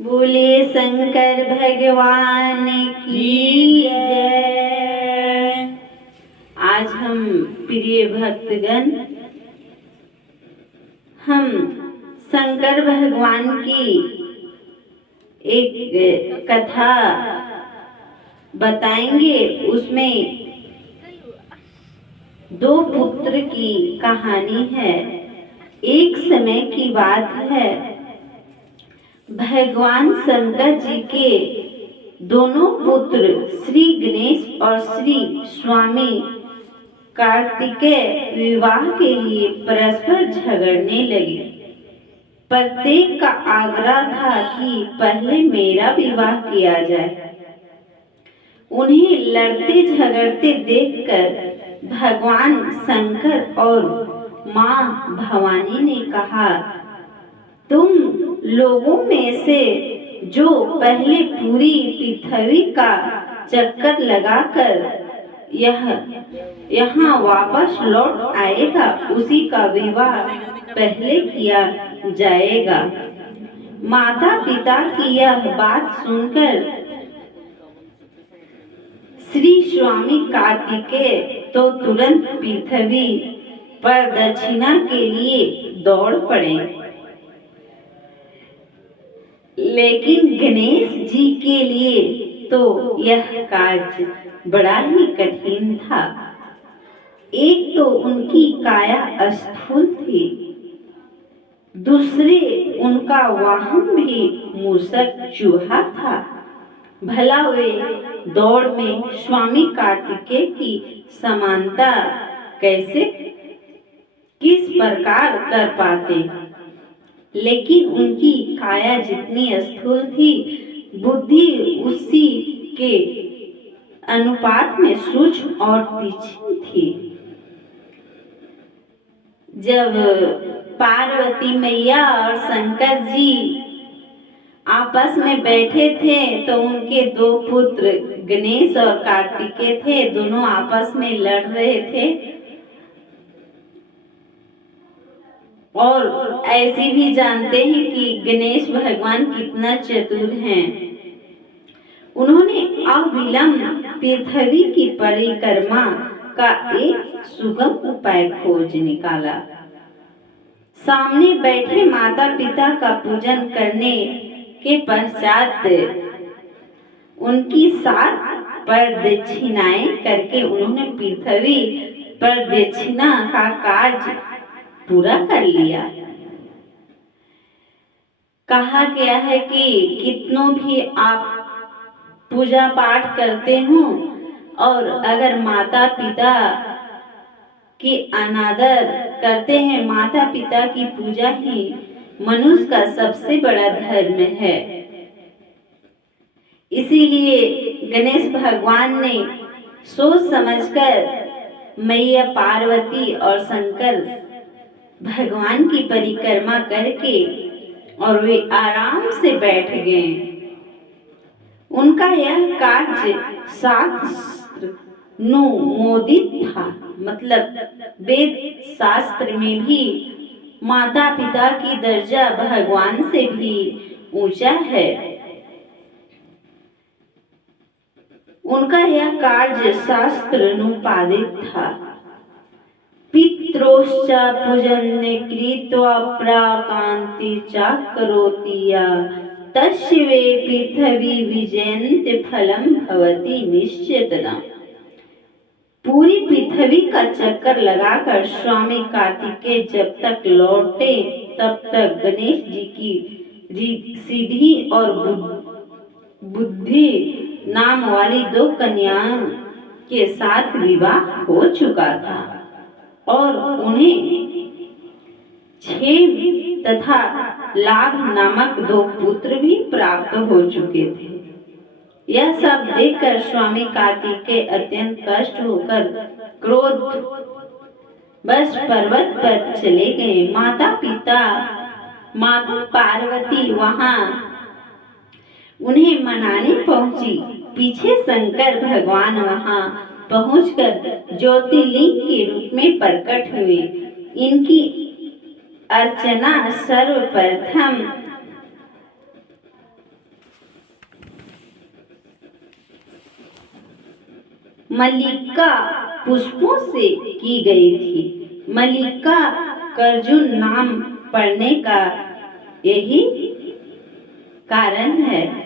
बोले शंकर भगवान की जय। आज हम प्रिय भक्तगण हम शंकर भगवान की एक कथा बताएंगे। उसमें दो पुत्र की कहानी है। एक समय की बात है, भगवान शंकर जी के दोनों पुत्र श्री गणेश और श्री स्वामी कार्तिकेय विवाह के लिए परस्पर झगड़ने लगे। प्रत्येक का आग्रह था कि पहले मेरा विवाह किया जाए। उन्हें लड़ते झगड़ते देखकर भगवान शंकर और मां भवानी ने कहा, तुम लोगों में से जो पहले पूरी पृथ्वी का चक्कर लगाकर यहाँ वापस लौट आएगा, उसी का विवाह पहले किया जाएगा। माता पिता की यह बात सुनकर श्री स्वामी कार्तिकेय तो तुरंत पृथ्वी पर दक्षिणा के लिए दौड़ पड़े, लेकिन गणेश जी के लिए तो यह कार्य बड़ा ही कठिन था। एक तो उनकी काया स्थूल थी, दूसरे उनका वाहन भी मूषक चूहा था। भला वे दौड़ में स्वामी कार्तिकेय की समानता कैसे किस प्रकार कर पाते। लेकिन उनकी काया जितनी स्थूल थी, बुद्धि उसी के अनुपात में सूक्ष्म और तीक्ष्ण थी। जब पार्वती मैया और शंकर जी आपस में बैठे थे तो उनके दो पुत्र गणेश और कार्तिकेय थे, दोनों आपस में लड़ रहे थे। और ऐसी भी जानते हैं कि गणेश भगवान कितना चतुर हैं। उन्होंने अविलंब पृथ्वी की परिक्रमा का एक सुगम उपाय खोज निकाला। सामने बैठे माता पिता का पूजन करने के पश्चात उनकी 7 प्रदक्षिणाएं करके उन्होंने पृथ्वी प्रदक्षिणा का कार्य पूरा कर लिया। कहा गया है कि कितनों भी आप पूजा पाठ करते हो और अगर माता पिता की अनादर करते हैं, माता पिता की पूजा ही मनुष्य का सबसे बड़ा धर्म है। इसीलिए गणेश भगवान ने सोच समझकर मैया पार्वती और शंकर भगवान की परिक्रमा करके और वे आराम से बैठ गए। उनका यह कार्य शास्त्र अनुमोदित था, मतलब वेद शास्त्र में भी माता पिता की दर्जा भगवान से भी ऊंचा है। उनका यह कार्य शास्त्र अनुपादित था। पित्रोश्च पूजन्ये कृत्वा प्राकान्ति च करोति या तस्य वे पृथ्वी विजयन्ते फलं भवति निश्चितम्। पूरी पृथ्वी का चक्कर लगाकर स्वामी कार्तिकेय जब तक लौटे तब तक गणेश जी की सीधी और बुद्धि नाम वाली 2 कन्याओं के साथ विवाह हो चुका था और उन्हें 6 तथा लाभ नामक 2 पुत्र भी प्राप्त हो चुके थे। यह सब देखकर स्वामी कार्तिकेय अत्यंत कष्ट होकर क्रोध बस पर्वत पर चले गए। माता पार्वती वहां उन्हें मनाने पहुंची। पीछे शंकर भगवान वहां पहुंचकर ज्योतिर्लिंग के रूप में प्रकट हुए। इनकी अर्चना सर्वप्रथम मल्लिका पुष्पों से की गई थी। मल्लिकार्जुन नाम पड़ने का यही कारण है।